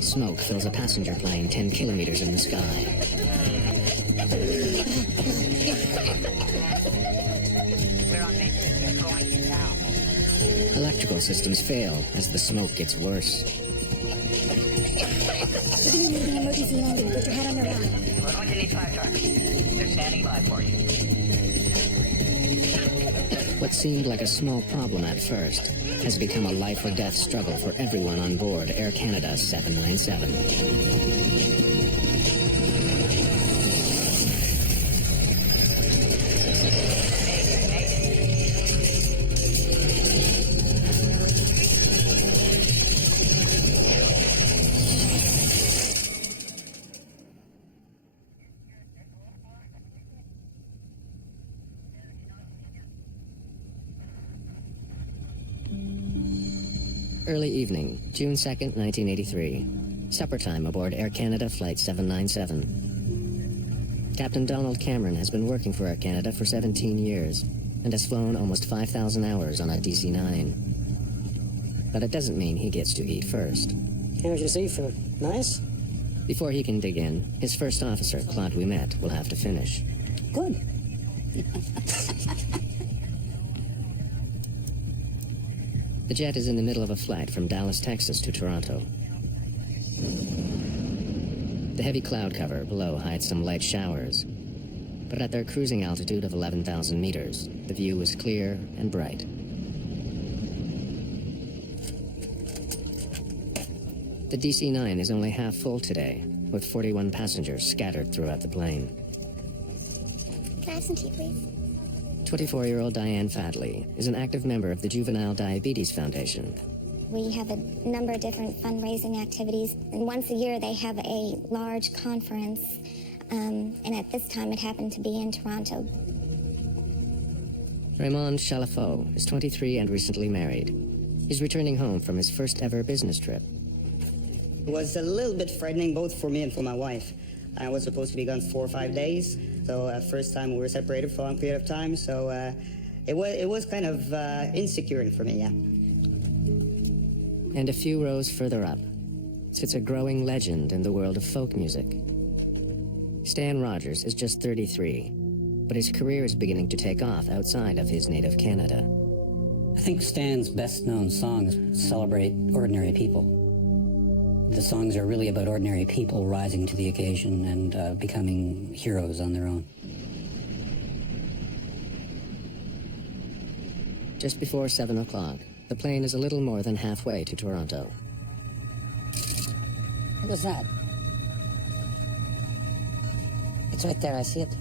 Smoke fills a passenger plane 10 kilometers in the sky. We're on Mayday. Going now. Electrical systems fail as the smoke gets worse. We're going to need an emergency landing. Put your head on the rock. We're going to need 5 trucks. They're standing by for you. What seemed like a small problem at first has become a life or death struggle for everyone on board Air Canada 797. Early evening, June 2nd, 1983. Supper time aboard Air Canada Flight 797. Captain Donald Cameron has been working for Air Canada for 17 years and has flown almost 5,000 hours on a DC-9. But it doesn't mean he gets to eat first. How's your seafood? Nice? Before he can dig in, his first officer, Claude Ouimet, will have to finish. Good. The jet is in the middle of a flight from Dallas, Texas to Toronto. The heavy cloud cover below hides some light showers, but at their cruising altitude of 11,000 meters, the view is clear and bright. The DC-9 is only half full today, with 41 passengers scattered throughout the plane. Can I have some tea, please? 24-year-old Diane Fadley is an active member of the Juvenile Diabetes Foundation. We have a number of different fundraising activities, and once a year they have a large conference, and at this time it happened to be in Toronto. Raymond Chalafaux is 23 and recently married. He's returning home from his first ever business trip. It was a little bit frightening both for me and for my wife. I was supposed to be gone 4 or 5 days, so first time we were separated for a long period of time, so it was kind of insecure for me, yeah. And a few rows further up sits a growing legend in the world of folk music. Stan Rogers is just 33, but his career is beginning to take off outside of his native Canada. I think Stan's best-known songs celebrate ordinary people. The songs are really about ordinary people rising to the occasion and becoming heroes on their own. Just before 7 o'clock, the plane is a little more than halfway to Toronto. What is that? It's right there, I see it.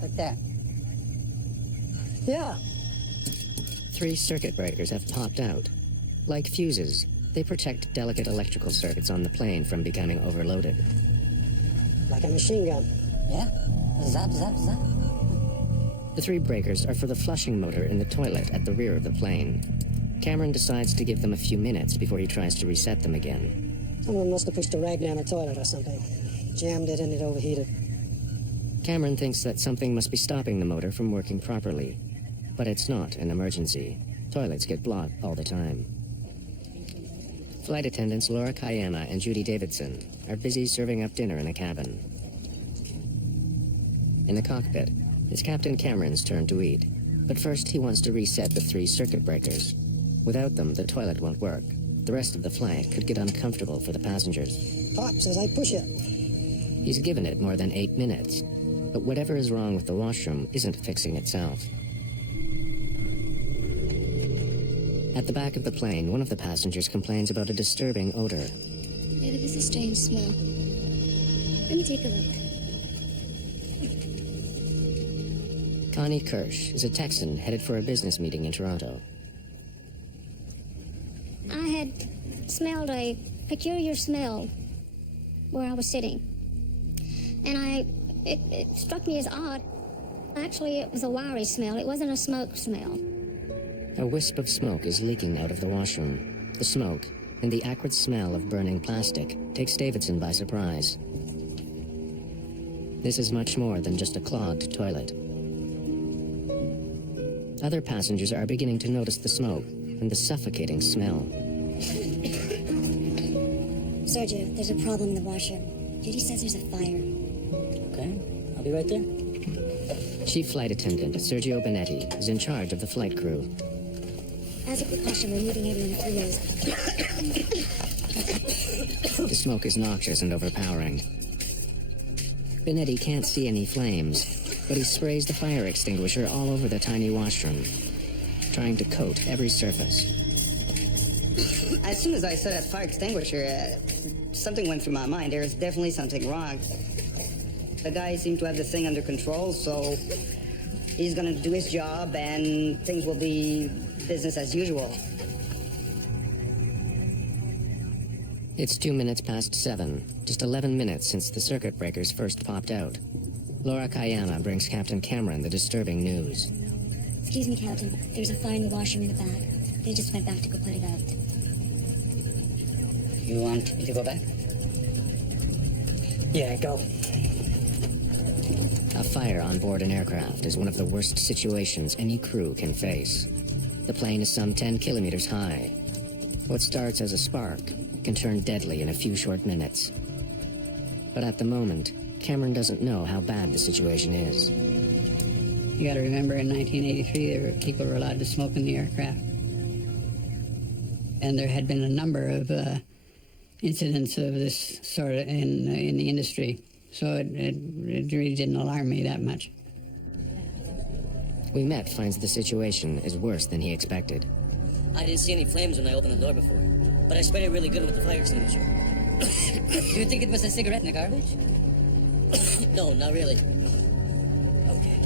Right there. Yeah. 3 circuit breakers have popped out. Like fuses, they protect delicate electrical circuits on the plane from becoming overloaded. Like a machine gun. Yeah. Zap, zap, zap. The 3 breakers are for the flushing motor in the toilet at the rear of the plane. Cameron decides to give them a few minutes before he tries to reset them again. Someone must have pushed a rag down the toilet or something. Jammed it and it overheated. Cameron thinks that something must be stopping the motor from working properly. But it's not an emergency. Toilets get blocked all the time. Flight attendants Laura Kayama and Judy Davidson are busy serving up dinner in a cabin. In the cockpit, it's Captain Cameron's turn to eat, but first he wants to reset the 3 circuit breakers. Without them, the toilet won't work. The rest of the flight could get uncomfortable for the passengers. Pop says I push it. He's given it more than 8 minutes, but whatever is wrong with the washroom isn't fixing itself. At the back of the plane, one of the passengers complains about a disturbing odor. Yeah, there was a strange smell. Let me take a look. Connie Kirsch is a Texan headed for a business meeting in Toronto. I had smelled a peculiar smell where I was sitting. And it struck me as odd. Actually, it was a wiry smell. It wasn't a smoke smell. A wisp of smoke is leaking out of the washroom. The smoke and the acrid smell of burning plastic takes Davidson by surprise. This is much more than just a clogged toilet. Other passengers are beginning to notice the smoke and the suffocating smell. Sergio, there's a problem in the washroom. Judy says there's a fire. Okay, I'll be right there. Chief Flight Attendant Sergio Benetti is in charge of the flight crew. As a precaution, we're moving everyone to freeways. The smoke is noxious and overpowering. Benetti can't see any flames, but he sprays the fire extinguisher all over the tiny washroom, trying to coat every surface. As soon as I saw that fire extinguisher, something went through my mind. There's definitely something wrong. The guy seemed to have the thing under control, so he's gonna do his job and things will be business as usual. It's 2 minutes past 7, just 11 minutes since the circuit breakers first popped out. Laura Kayama brings Captain Cameron the disturbing news. Excuse me, Captain. There's a fire in the washroom in the back. They just went back to go put it out. You want me to go back? Yeah, go. A fire on board an aircraft is one of the worst situations any crew can face. The plane is some 10 kilometers high. What starts as a spark can turn deadly in a few short minutes. But at the moment, Cameron doesn't know how bad the situation is. You got to remember, in 1983, people were allowed to smoke in the aircraft. And there had been a number of incidents of this sort in the industry. So it really didn't alarm me that much. Ouimet finds the situation is worse than he expected. I didn't see any flames when I opened the door before, but I sprayed it really good with the fire extinguisher. You think it was a cigarette in the garbage? No, not really. Okay.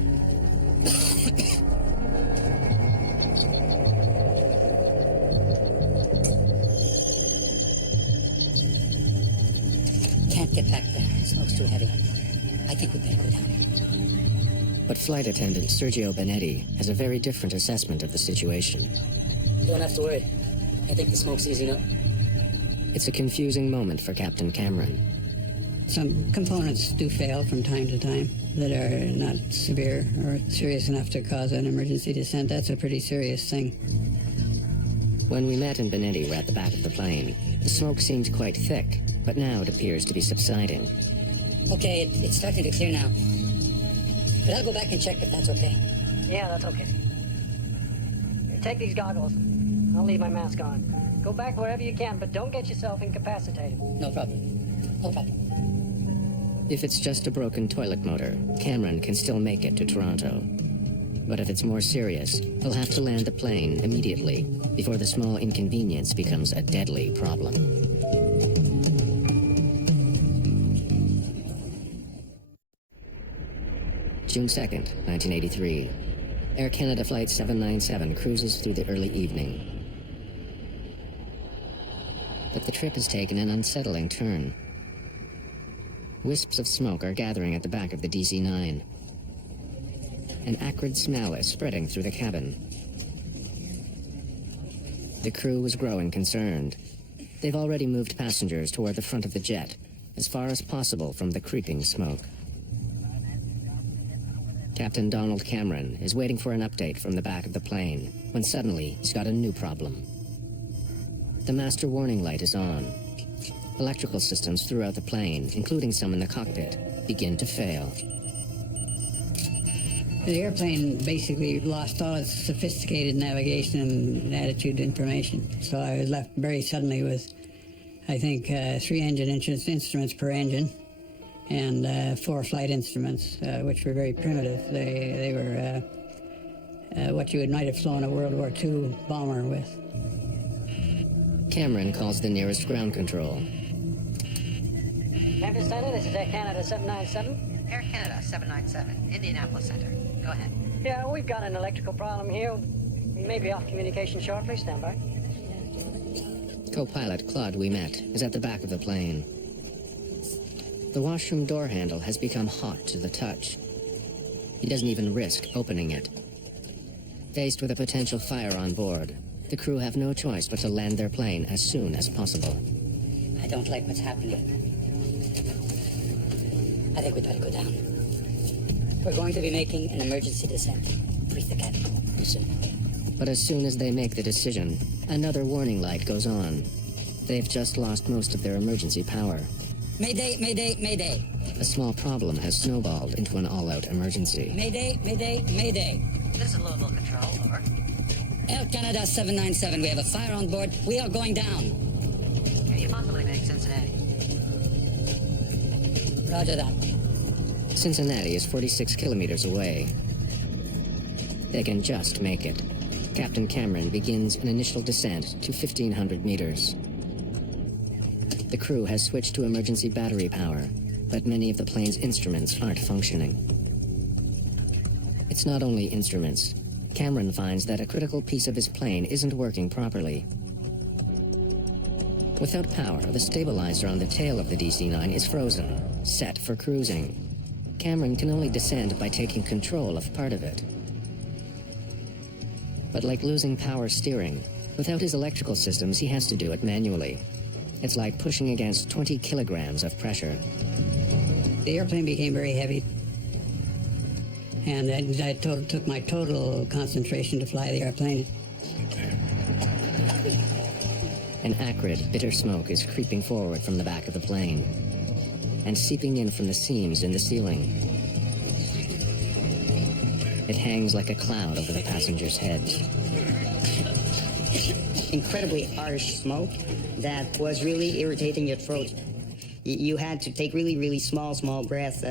Can't get back there. The smoke's too heavy. I think we'd better go down. But flight attendant Sergio Benetti has a very different assessment of the situation. You don't have to worry. I think the smoke's easing up. It's a confusing moment for Captain Cameron. Some components do fail from time to time that are not severe or serious enough to cause an emergency descent. That's a pretty serious thing. When Ouimet and Benetti were at the back of the plane, the smoke seemed quite thick, but now it appears to be subsiding. Okay, it's starting to clear now. But I'll go back and check if that's okay. Yeah, that's okay. Here, take these goggles. I'll leave my mask on. Go back wherever you can, but don't get yourself incapacitated. No problem. No problem. If it's just a broken toilet motor, Cameron can still make it to Toronto. But if it's more serious, he'll have to land the plane immediately before the small inconvenience becomes a deadly problem. June 2nd, 1983. Air Canada Flight 797 cruises through the early evening. But the trip has taken an unsettling turn. Wisps of smoke are gathering at the back of the DC-9. An acrid smell is spreading through the cabin. The crew was growing concerned. They've already moved passengers toward the front of the jet, as far as possible from the creeping smoke. Captain Donald Cameron is waiting for an update from the back of the plane, when suddenly he's got a new problem. The master warning light is on. Electrical systems throughout the plane, including some in the cockpit, begin to fail. The airplane basically lost all its sophisticated navigation and attitude information. So I was left very suddenly with, I think, 3 engine instruments per engine and 4 flight instruments, which were very primitive. They were what you might have flown a World War II bomber with. Cameron calls the nearest ground control. Memphis Center, this is Air Canada 797. Air Canada 797, Indianapolis Center. Go ahead. Yeah, we've got an electrical problem here. We may be off communication shortly. Stand by. Co-pilot Claude Ouimet is at the back of the plane. The washroom door handle has become hot to the touch. He doesn't even risk opening it. Faced with a potential fire on board, the crew have no choice but to land their plane as soon as possible. I don't like what's happening. I think we'd better go down. We're going to be making an emergency descent. Brief the cabin. Soon. But as soon as they make the decision, another warning light goes on. The They've just lost most of their emergency power. Mayday, mayday, mayday. A small problem has snowballed into an all-out emergency. Mayday, mayday, mayday. This is Louisville Control, over. Air Canada 797, we have a fire on board. We are going down. Can you possibly make Cincinnati? Roger that. Cincinnati is 46 kilometers away. They can just make it. Captain Cameron begins an initial descent to 1,500 meters. The crew has switched to emergency battery power, but many of the plane's instruments aren't functioning. It's not only instruments. Cameron finds that a critical piece of his plane isn't working properly. Without power, the stabilizer on the tail of the DC-9 is frozen, set for cruising. Cameron can only descend by taking control of part of it. But like losing power steering, without his electrical systems, he has to do it manually. It's like pushing against 20 kilograms of pressure. The airplane became very heavy, and I took my total concentration to fly the airplane. An acrid, bitter smoke is creeping forward from the back of the plane and seeping in from the seams in the ceiling. It hangs like a cloud over the passengers' heads. Incredibly harsh smoke that was really irritating your throat. You had to take really, really small breaths,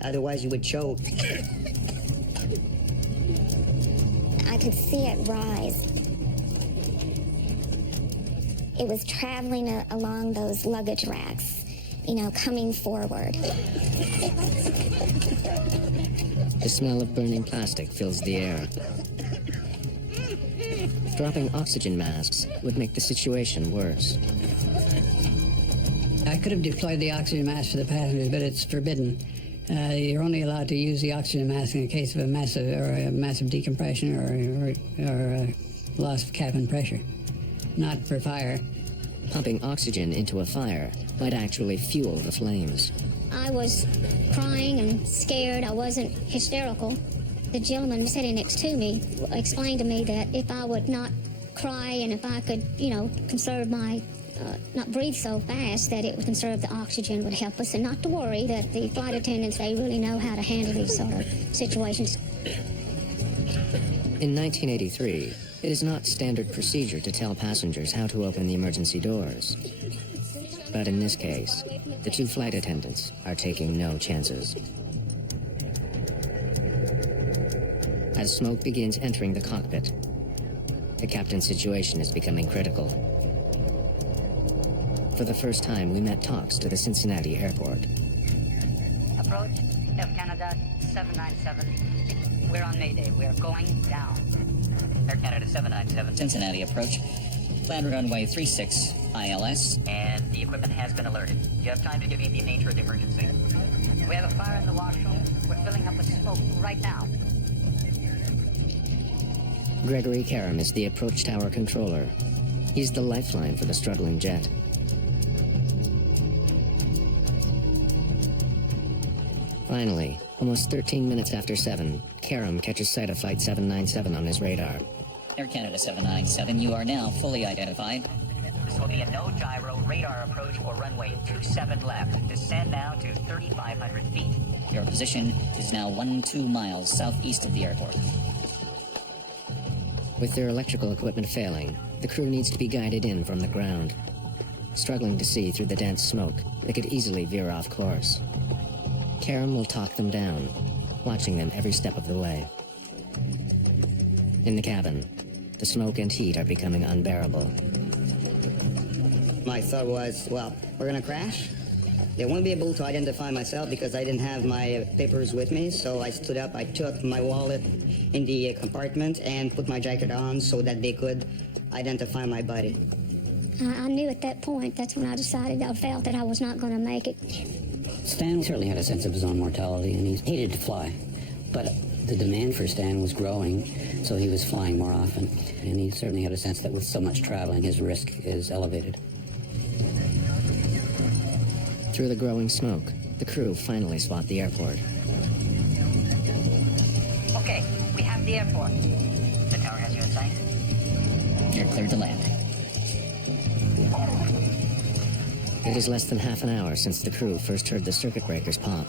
otherwise you would choke. I could see it rise. It was traveling along those luggage racks, coming forward. The smell of burning plastic fills the air. Dropping oxygen masks would make the situation worse. I could have deployed the oxygen mask for the passengers, but it's forbidden. You're only allowed to use the oxygen mask in the case of a massive decompression or loss of cabin pressure, not for fire. Pumping oxygen into a fire might actually fuel the flames. I was crying and scared. I wasn't hysterical. The gentleman sitting next to me explained to me that if I would not cry and if I could, conserve my, not breathe so fast, that it would conserve the oxygen, would help us, and not to worry, that the flight attendants, they really know how to handle these sort of situations. In 1983, it is not standard procedure to tell passengers how to open the emergency doors. But in this case, the two flight attendants are taking no chances. As smoke begins entering the cockpit, the captain's situation is becoming critical. For the first time, we met talks to the Cincinnati airport. Approach, Air Canada 797. We're on Mayday. We're going down. Air Canada 797. Cincinnati approach. Plan runway 36 ILS. And the equipment has been alerted. Do you have time to give me the nature of the emergency? We have a fire in the washroom. We're filling up with smoke right now. Gregory Karam is the approach tower controller. He's the lifeline for the struggling jet. Finally, almost 13 minutes after 7, Karam catches sight of Flight 797 on his radar. Air Canada 797, you are now fully identified. This will be a no-gyro radar approach for runway 27 left. Descend now to 3,500 feet. Your position is now 12 miles southeast of the airport. With their electrical equipment failing, the crew needs to be guided in from the ground. Struggling to see through the dense smoke, they could easily veer off course. Karam will talk them down, watching them every step of the way. In the cabin, the smoke and heat are becoming unbearable. My thought was, well, we're gonna crash. They won't be able to identify myself because I didn't have my papers with me, so I stood up, I took my wallet in the compartment and put my jacket on so that they could identify my body. I knew at that point, that's when I decided, I felt that I was not going to make it. Stan certainly had a sense of his own mortality, and he hated to fly. But the demand for Stan was growing, so he was flying more often. And he certainly had a sense that with so much traveling, his risk is elevated. Through the growing smoke, the crew finally spot the airport. Okay, we have the airport. The tower has you in sight. You're cleared to land. It is less than half an hour since the crew first heard the circuit breakers pop.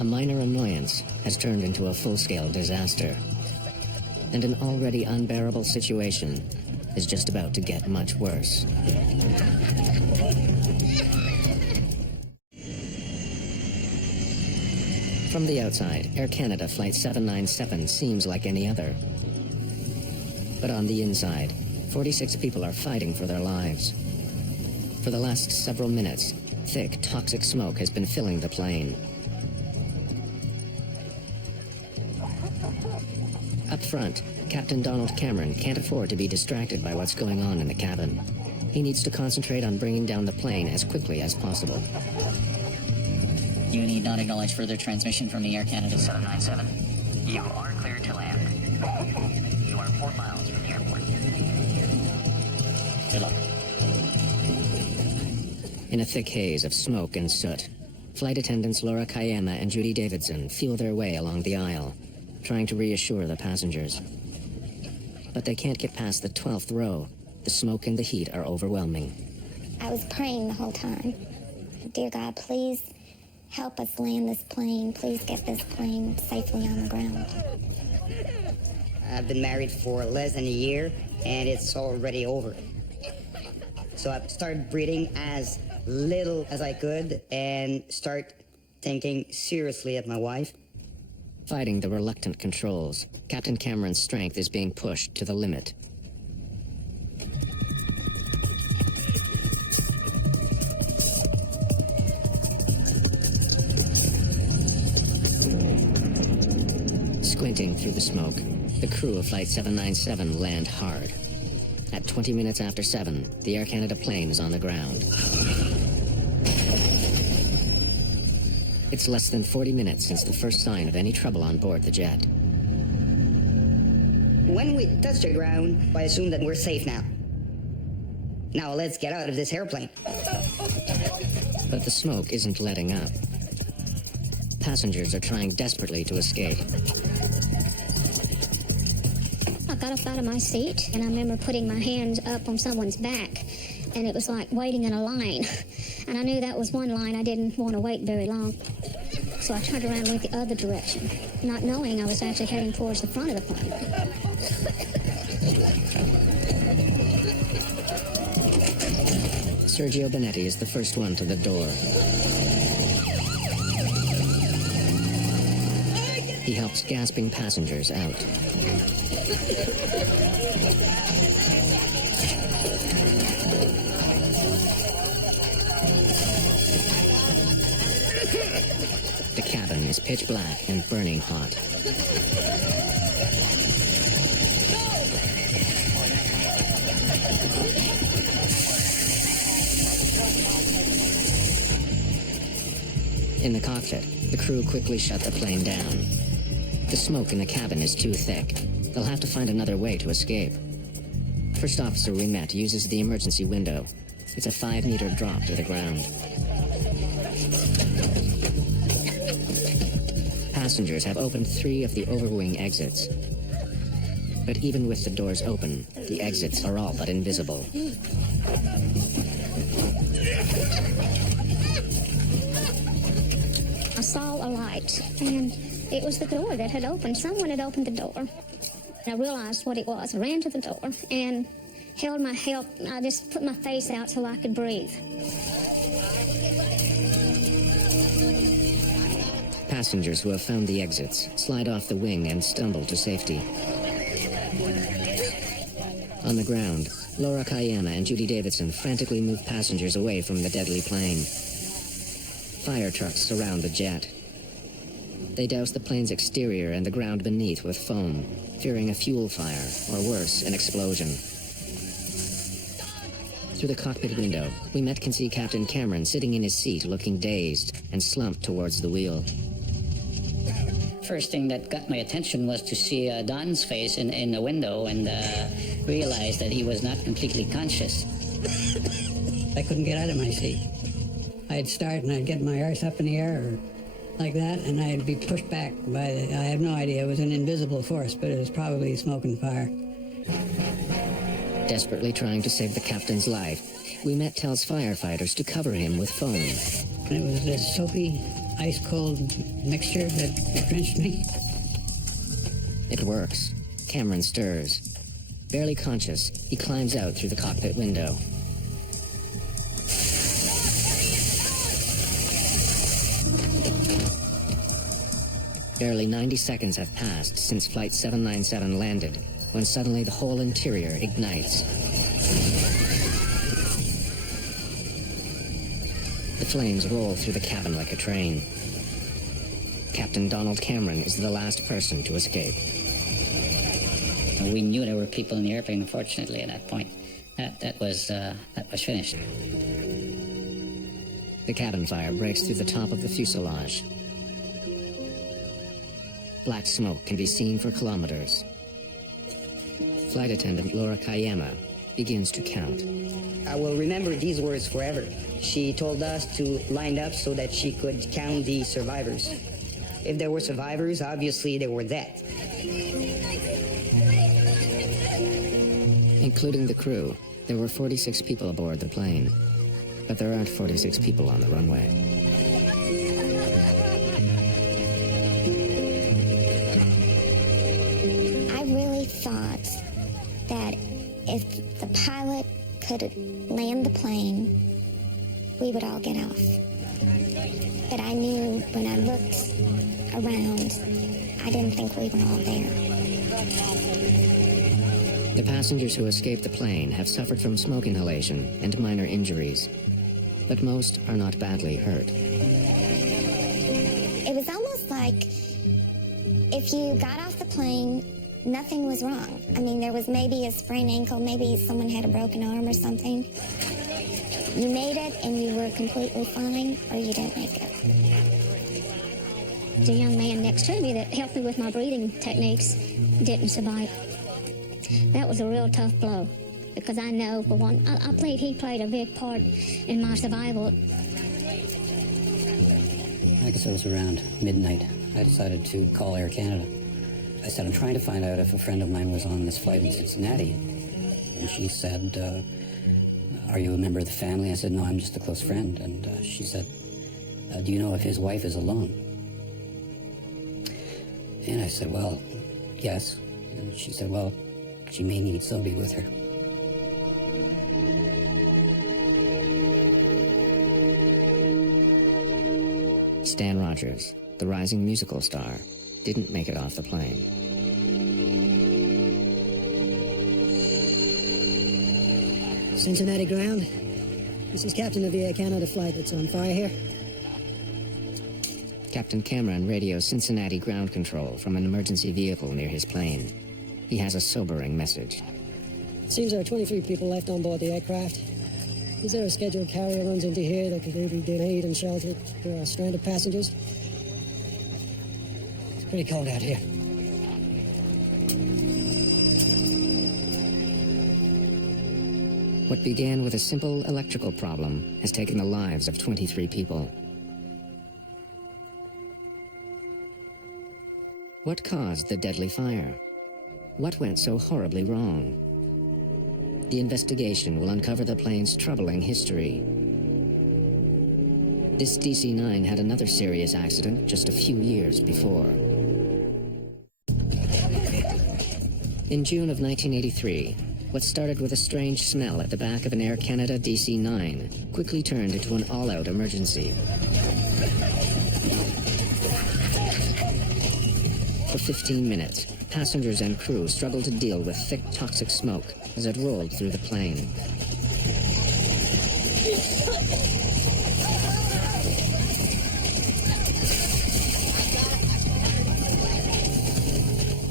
A minor annoyance has turned into a full-scale disaster. And an already unbearable situation is just about to get much worse. From the outside, Air Canada Flight 797 seems like any other. But on the inside, 46 people are fighting for their lives. For the last several minutes, thick, toxic smoke has been filling the plane. Up front, Captain Donald Cameron can't afford to be distracted by what's going on in the cabin. He needs to concentrate on bringing down the plane as quickly as possible. You need not acknowledge further transmission from the Air Canada 797. You are cleared to land. You are 4 miles from the airport. Good luck. In a thick haze of smoke and soot, flight attendants Laura Kayama and Judy Davidson feel their way along the aisle, trying to reassure the passengers. But they can't get past the 12th row. The smoke and the heat are overwhelming. I was praying the whole time. Dear God, please help us land this plane. Please get this plane safely on the ground. I've been married for less than a year, and it's already over. So I started breathing as little as I could and start thinking seriously at my wife. Fighting the reluctant controls, Captain Cameron's strength is being pushed to the limit. Squinting through the smoke, the crew of Flight 797 land hard. At 20 minutes after 7, the Air Canada plane is on the ground. It's less than 40 minutes since the first sign of any trouble on board the jet. When we touch the ground, I assume that we're safe now. Now let's get out of this airplane. But the smoke isn't letting up. Passengers are trying desperately to escape. I got up out of my seat, and I remember putting my hands up on someone's back, and it was like waiting in a line. And I knew that was one line I didn't want to wait very long. So I turned around and went the other direction, not knowing I was actually heading towards the front of the plane. Sergio Benetti is the first one to the door. He helps gasping passengers out. The cabin is pitch black and burning hot. In the cockpit, the crew quickly shut the plane down. The smoke in the cabin is too thick. They'll have to find another way to escape. First officer we met uses the emergency window. It's a 5-meter drop to the ground. Passengers have opened 3 of the overwing exits. But even with the doors open, the exits are all but invisible. I saw a light, and it was the door that had opened. Someone had opened the door. And I realized what it was. I ran to the door and held my help. I just put my face out so I could breathe. Passengers who have found the exits slide off the wing and stumble to safety. On the ground, Laura Kayama and Judy Davidson frantically move passengers away from the deadly plane. Fire trucks surround the jet. They douse the plane's exterior and the ground beneath with foam, fearing a fuel fire, or worse, an explosion. Through the cockpit window, we can see Captain Cameron sitting in his seat looking dazed and slumped towards the wheel. First thing that got my attention was to see Don's face in the window and realize that he was not completely conscious. I couldn't get out of my seat. I'd start and I'd get my arse up in the air or like that, and I'd be pushed back by I have no idea. It was an invisible force, but it was probably smoke and fire. Desperately trying to save the captain's life, We met tells firefighters to cover him with foam. It was this soapy, ice-cold mixture that drenched me. It works. Cameron stirs. Barely conscious, he climbs out through the cockpit window. Barely 90 seconds have passed since Flight 797 landed, when suddenly the whole interior ignites. The flames roll through the cabin like a train. Captain Donald Cameron is the last person to escape. We knew there were people in the airplane, unfortunately, at that point. That was finished. The cabin fire breaks through the top of the fuselage. Black smoke can be seen for kilometers. Flight attendant Laura Kayama begins to count. I will remember these words forever. She told us to line up so that she could count the survivors. If there were survivors, obviously they were dead. Including the crew, there were 46 people aboard the plane. But there aren't 46 people on the runway. I really thought that if the pilot could land the plane, we would all get off. But I knew when I looked around, I didn't think we were all there. The passengers who escaped the plane have suffered from smoke inhalation and minor injuries, but most are not badly hurt. It was almost like if you got off the plane, nothing was wrong. I mean, there was maybe a sprained ankle, maybe someone had a broken arm or something. You made it and you were completely fine, or you didn't make it. The young man next to me that helped me with my breathing techniques didn't survive. That was a real tough blow, because I know, for one, he played a big part in my survival. I guess it was around midnight. I decided to call Air Canada. I said, I'm trying to find out if a friend of mine was on this flight in Cincinnati. And she said, are you a member of the family? I said, no, I'm just a close friend. And she said, do you know if his wife is alone? And I said, well, yes. And she said, well, she may need somebody with her. Stan Rogers, the rising musical star, didn't make it off the plane. Cincinnati ground. This is Captain of the Air Canada flight that's on fire here. Captain Cameron radios Cincinnati ground control from an emergency vehicle near his plane. He has a sobering message. It seems there are 23 people left on board the aircraft. Is there a scheduled carrier runs into here that could maybe give aid and shelter for our stranded passengers? It's pretty cold out here. What began with a simple electrical problem has taken the lives of 23 people. What caused the deadly fire? What went so horribly wrong? The investigation will uncover the plane's troubling history. This DC-9 had another serious accident just a few years before. In June of 1983, what started with a strange smell at the back of an Air Canada DC-9 quickly turned into an all-out emergency. For 15 minutes, passengers and crew struggled to deal with thick, toxic smoke as it rolled through the plane.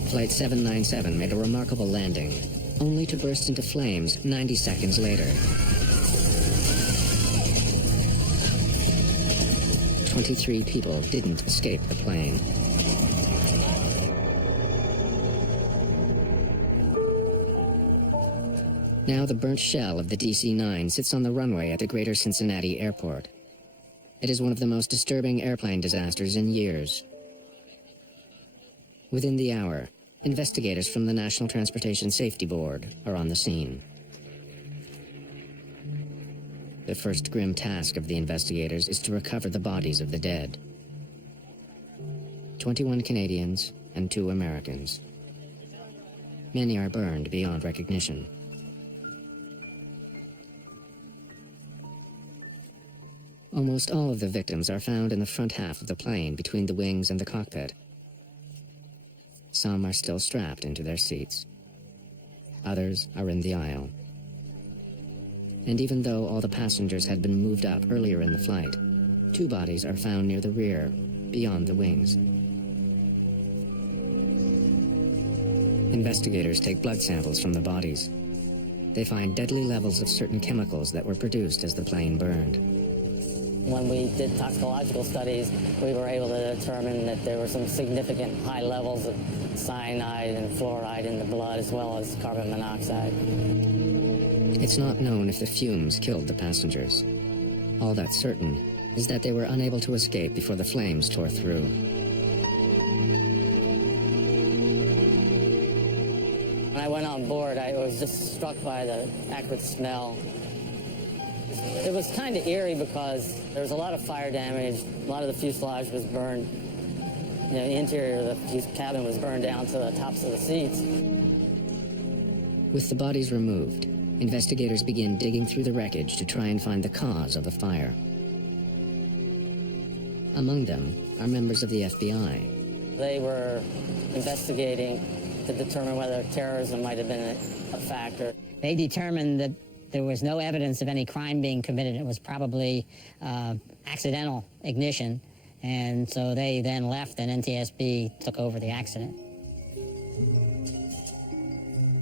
Flight 797 made a remarkable landing, only to burst into flames 90 seconds later. 23 people didn't escape the plane. Now the burnt shell of the DC-9 sits on the runway at the Greater Cincinnati Airport. It is one of the most disturbing airplane disasters in years. Within the hour, investigators from the National Transportation Safety Board are on the scene. The first grim task of the investigators is to recover the bodies of the dead. 21 Canadians and 2 Americans. Many are burned beyond recognition. Almost all of the victims are found in the front half of the plane between the wings and the cockpit. Some are still strapped into their seats. Others are in the aisle. And even though all the passengers had been moved up earlier in the flight, 2 bodies are found near the rear, beyond the wings. Investigators take blood samples from the bodies. They find deadly levels of certain chemicals that were produced as the plane burned. When we did toxicological studies, we were able to determine that there were some significant high levels of cyanide and fluoride in the blood, as well as carbon monoxide. It's not known if the fumes killed the passengers. All that's certain is that they were unable to escape before the flames tore through. When I went on board, I was just struck by the acrid smell. It was kind of eerie because there was a lot of fire damage. A lot of the fuselage was burned. You know, the interior of the cabin was burned down to the tops of the seats. With the bodies removed, investigators begin digging through the wreckage to try and find the cause of the fire. Among them are members of the FBI. They were investigating to determine whether terrorism might have been a factor. They determined that there was no evidence of any crime being committed. It was probably accidental ignition, and so they then left and NTSB took over the accident.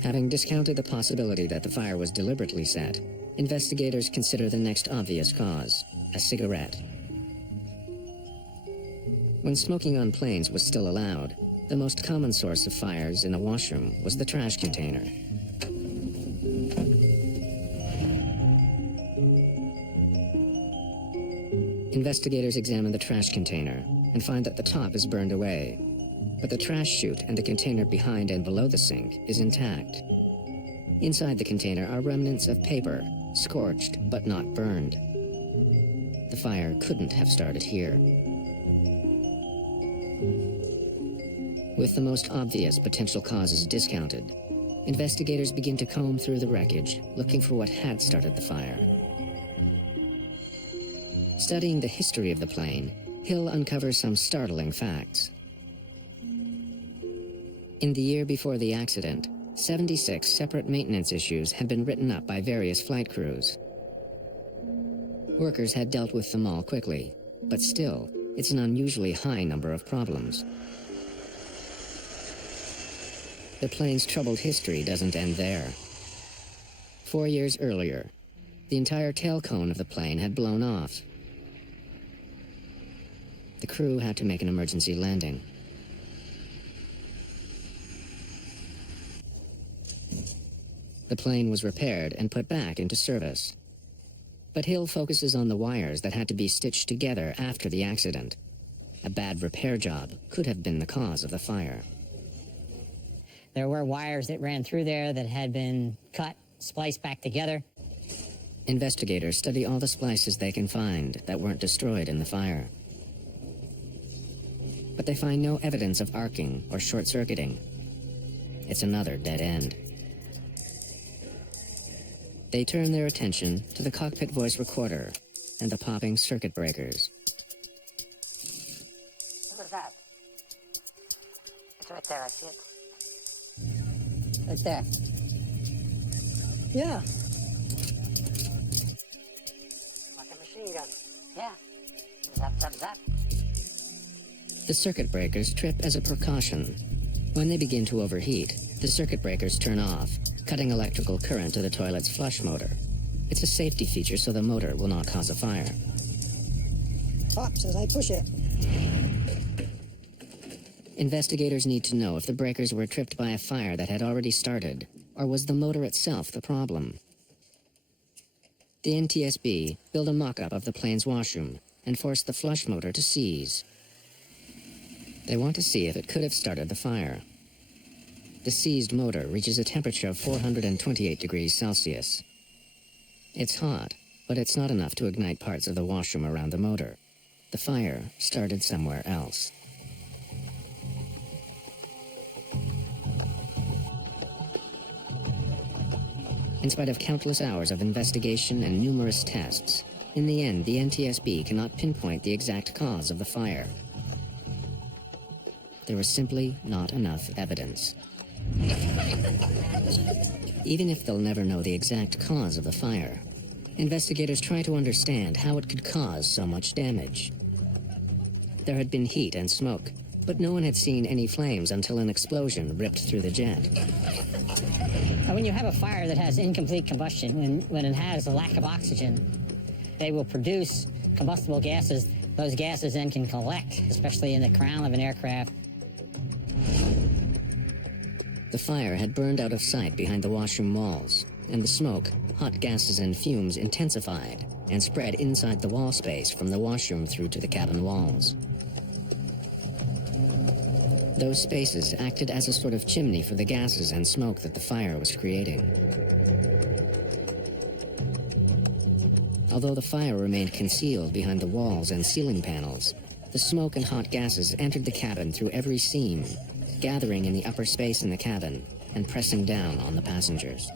Having discounted the possibility that the fire was deliberately set, investigators consider the next obvious cause, a cigarette. When smoking on planes was still allowed, the most common source of fires in a washroom was the trash container. Investigators examine the trash container and find that the top is burned away, but the trash chute and the container behind and below the sink is intact. Inside the container are remnants of paper, scorched but not burned. The fire couldn't have started here. With the most obvious potential causes discounted, investigators begin to comb through the wreckage, looking for what had started the fire. Studying the history of the plane, Hill uncovers some startling facts. In the year before the accident, 76 separate maintenance issues had been written up by various flight crews. Workers had dealt with them all quickly, but still, it's an unusually high number of problems. The plane's troubled history doesn't end there. 4 years earlier, the entire tail cone of the plane had blown off. The crew had to make an emergency landing. The plane was repaired and put back into service. But Hill focuses on the wires that had to be stitched together after the accident. A bad repair job could have been the cause of the fire. There were wires that ran through there that had been cut, spliced back together. Investigators study all the splices they can find that weren't destroyed in the fire. But they find no evidence of arcing or short-circuiting. It's another dead end. They turn their attention to the cockpit voice recorder and the popping circuit breakers. What was that? It's right there, I see it. Right there. Yeah. Like a machine gun. Yeah. Zap, zap, zap. The circuit breakers trip as a precaution. When they begin to overheat, the circuit breakers turn off, cutting electrical current to the toilet's flush motor. It's a safety feature so the motor will not cause a fire. Pops as I push it. Investigators need to know if the breakers were tripped by a fire that had already started, or was the motor itself the problem. The NTSB built a mock-up of the plane's washroom and forced the flush motor to seize. They want to see if it could have started the fire. The seized motor reaches a temperature of 428 degrees Celsius. It's hot, But it's not enough to ignite parts of the washroom around the motor. The fire started somewhere else. In spite of countless hours of investigation and numerous tests, in the end, the NTSB cannot pinpoint the exact cause of the fire. There was simply not enough evidence. Even if they'll never know the exact cause of the fire, investigators try to understand how it could cause so much damage. There had been heat and smoke, but no one had seen any flames until an explosion ripped through the jet. When you have a fire that has incomplete combustion, when it has a lack of oxygen, they will produce combustible gases. Those gases then can collect, especially in the crown of an aircraft. The fire had burned out of sight behind the washroom walls, and the smoke, hot gases and fumes intensified and spread inside the wall space from the washroom through to the cabin walls. Those spaces acted as a sort of chimney for the gases and smoke that the fire was creating. Although the fire remained concealed behind the walls and ceiling panels, the smoke and hot gases entered the cabin through every seam, gathering in the upper space in the cabin and pressing down on the passengers.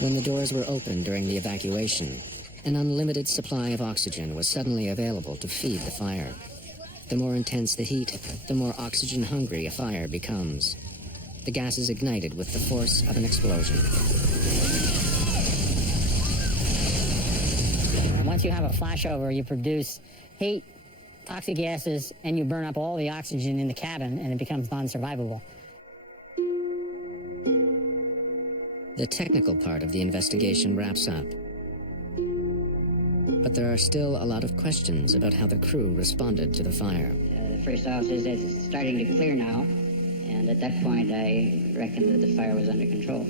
When the doors were opened during the evacuation, an unlimited supply of oxygen was suddenly available to feed the fire. The more intense the heat, the more oxygen-hungry a fire becomes. The gases ignited with the force of an explosion. Once you have a flashover, you produce heat, toxic gases, and you burn up all the oxygen in the cabin, and it becomes non-survivable. The technical part of the investigation wraps up. But there are still a lot of questions about how the crew responded to the fire. The first officer says it's starting to clear now, and at that point I reckoned that the fire was under control.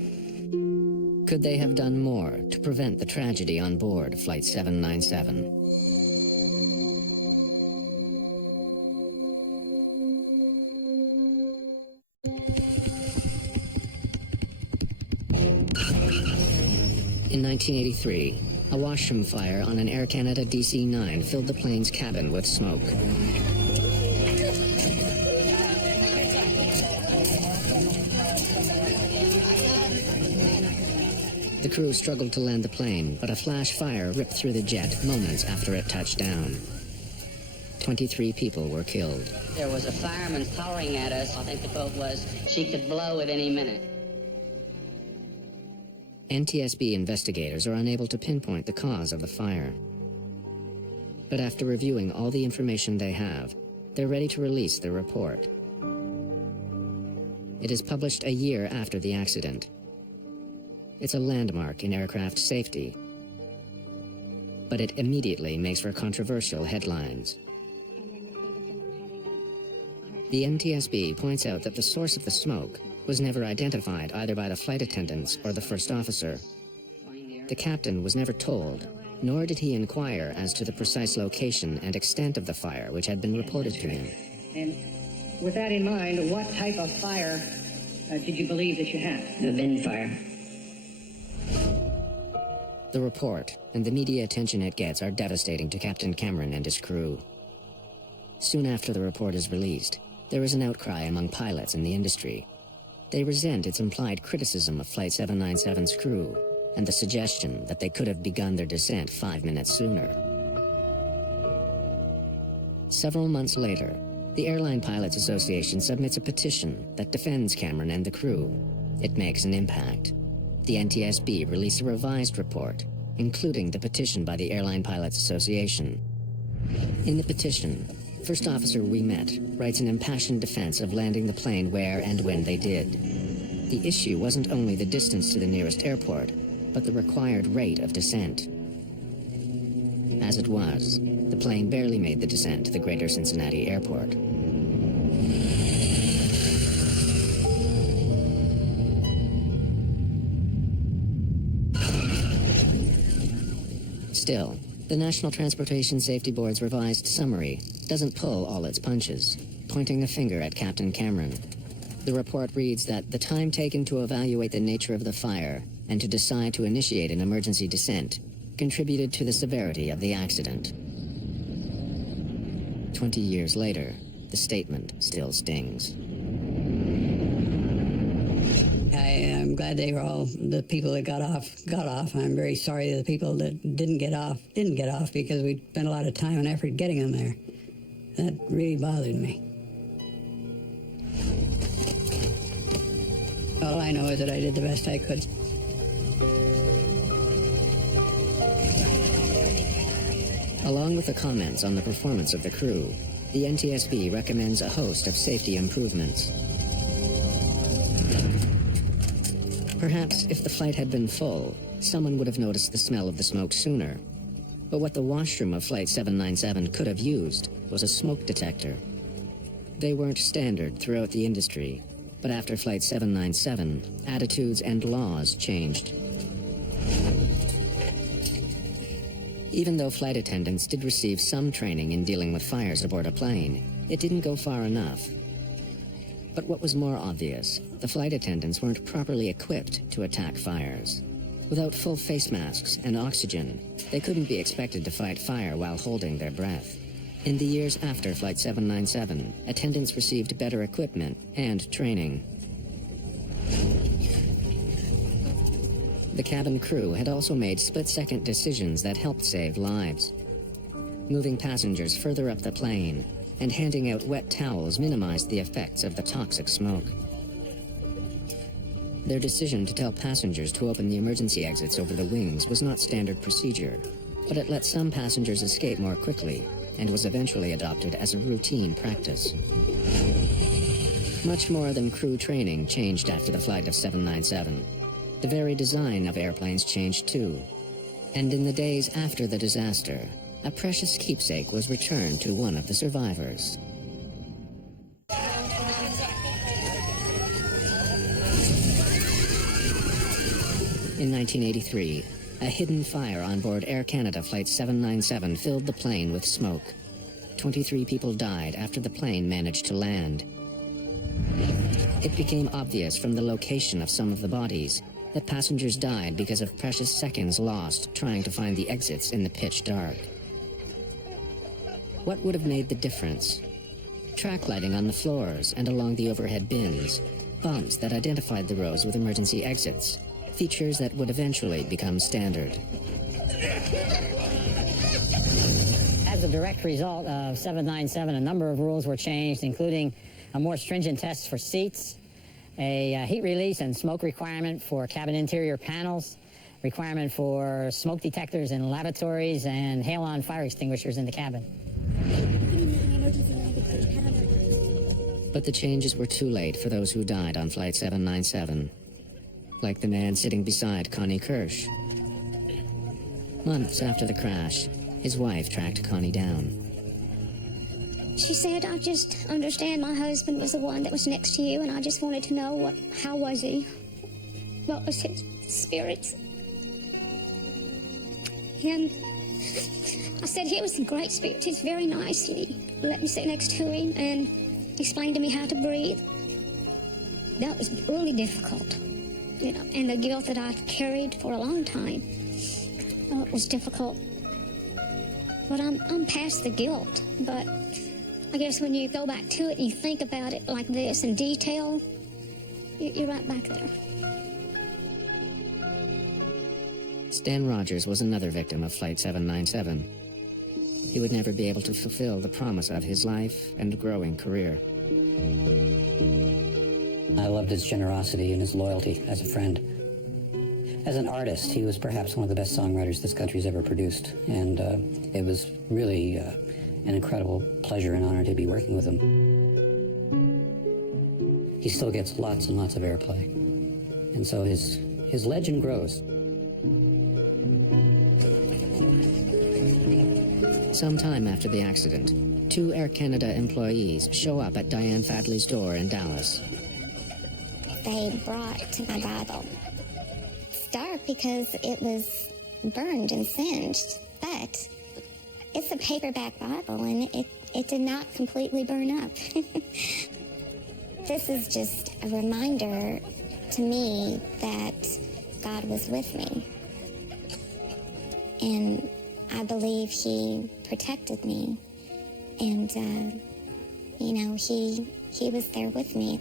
Could they have done more to prevent the tragedy on board Flight 797? In 1983, a washroom fire on an Air Canada DC-9 filled the plane's cabin with smoke. The crew struggled to land the plane, but a flash fire ripped through the jet moments after it touched down. 23 people were killed. There was a fireman hollering at us. I think the quote was, "She could blow at any minute." NTSB investigators are unable to pinpoint the cause of the fire. But after reviewing all the information they have, they're ready to release their report. It is published a year after the accident. It's a landmark in aircraft safety, but it immediately makes for controversial headlines. The NTSB points out that the source of the smoke was never identified either by the flight attendants or the first officer. The captain was never told, nor did he inquire as to the precise location and extent of the fire which had been reported to him. And with that in mind, what type of fire did you believe that you had? The bin fire. The report and the media attention it gets are devastating to Captain Cameron and his crew. Soon after the report is released, there is an outcry among pilots in the industry. They resent its implied criticism of Flight 797's crew and the suggestion that they could have begun their descent 5 minutes sooner. Several months later, the Airline Pilots Association submits a petition that defends Cameron and the crew. It makes an impact. The NTSB released a revised report, including the petition by the Airline Pilots Association. In the petition, First Officer Ouimet writes an impassioned defense of landing the plane where and when they did. The issue wasn't only the distance to the nearest airport, but the required rate of descent. As it was, the plane barely made the descent to the greater Cincinnati airport. Still, the National Transportation Safety Board's revised summary doesn't pull all its punches, pointing a finger at Captain Cameron. The report reads that the time taken to evaluate the nature of the fire and to decide to initiate an emergency descent contributed to the severity of the accident. 20 years later, the statement still stings. I am glad they were all, the people that got off. I'm very sorry the people that didn't get off, because we spent a lot of time and effort getting them there. That really bothered me. All I know is that I did the best I could. Along with the comments on the performance of the crew, the NTSB recommends a host of safety improvements. Perhaps if the flight had been full, someone would have noticed the smell of the smoke sooner. But what the washroom of Flight 797 could have used was a smoke detector. They weren't standard throughout the industry, but after Flight 797, attitudes and laws changed. Even though flight attendants did receive some training in dealing with fires aboard a plane, it didn't go far enough. But what was more obvious, the flight attendants weren't properly equipped to attack fires. Without full face masks and oxygen, they couldn't be expected to fight fire while holding their breath. In the years after Flight 797, attendants received better equipment and training. The cabin crew had also made split-second decisions that helped save lives. Moving passengers further up the plane and handing out wet towels minimized the effects of the toxic smoke. Their decision to tell passengers to open the emergency exits over the wings was not standard procedure, but it let some passengers escape more quickly and was eventually adopted as a routine practice. Much more than crew training changed after the flight of 797. The very design of airplanes changed too. And in the days after the disaster, a precious keepsake was returned to one of the survivors. In 1983, a hidden fire on board Air Canada Flight 797 filled the plane with smoke. 23 people died after the plane managed to land. It became obvious from the location of some of the bodies that passengers died because of precious seconds lost trying to find the exits in the pitch dark. What would have made the difference? Track lighting on the floors and along the overhead bins, bumps that identified the rows with emergency exits, features that would eventually become standard. As a direct result of 797, a number of rules were changed, including a more stringent test for seats, a heat release and smoke requirement for cabin interior panels, requirement for smoke detectors in lavatories, and halon fire extinguishers in the cabin. But the changes were too late for those who died on Flight 797. Like the man sitting beside Connie Kirsch. Months after the crash, his wife tracked Connie down. She said, I just understand my husband was the one that was next to you, and I just wanted to know how was he? What was his spirits? And I said, he was in great spirits. He's very nice. He let me sit next to him and explained to me how to breathe. That was really difficult, you know, and the guilt that I carried for a long time was difficult. But I'm past the guilt, but I guess when you go back to it and you think about it like this in detail, you're right back there. Stan Rogers was another victim of Flight 797. He would never be able to fulfill the promise of his life and growing career. I loved his generosity and his loyalty as a friend. As an artist, he was perhaps one of the best songwriters this country's ever produced, and it was really an incredible pleasure and honor to be working with him. He still gets lots and lots of airplay, and so his legend grows. Sometime after the accident, 2 Air Canada employees show up at Diane Fadley's door in Dallas. They brought my Bible. It's dark because it was burned and singed, but it's a paperback Bible, and it did not completely burn up. this is just a reminder to me that God was with me. And I believe he protected me. And, you know, he was there with me.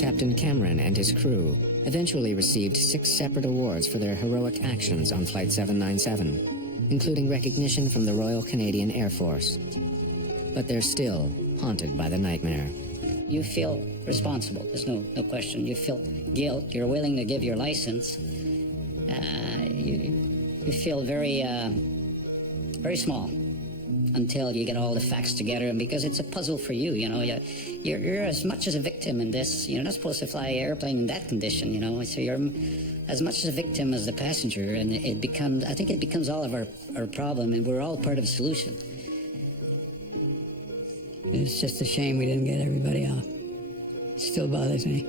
Captain Cameron and his crew eventually received 6 separate awards for their heroic actions on Flight 797, including recognition from the Royal Canadian Air Force. But they're still haunted by the nightmare. You feel responsible. There's no question. You feel guilt. You're willing to give your license. You feel very small until you get all the facts together, and because it's a puzzle for you, you know, you're as much as a victim in this. You're not supposed to fly an airplane in that condition, you know, so you're as much as a victim as the passenger, and I think it becomes all of our problem, and we're all part of the solution. It's just a shame we didn't get everybody out. It still bothers me.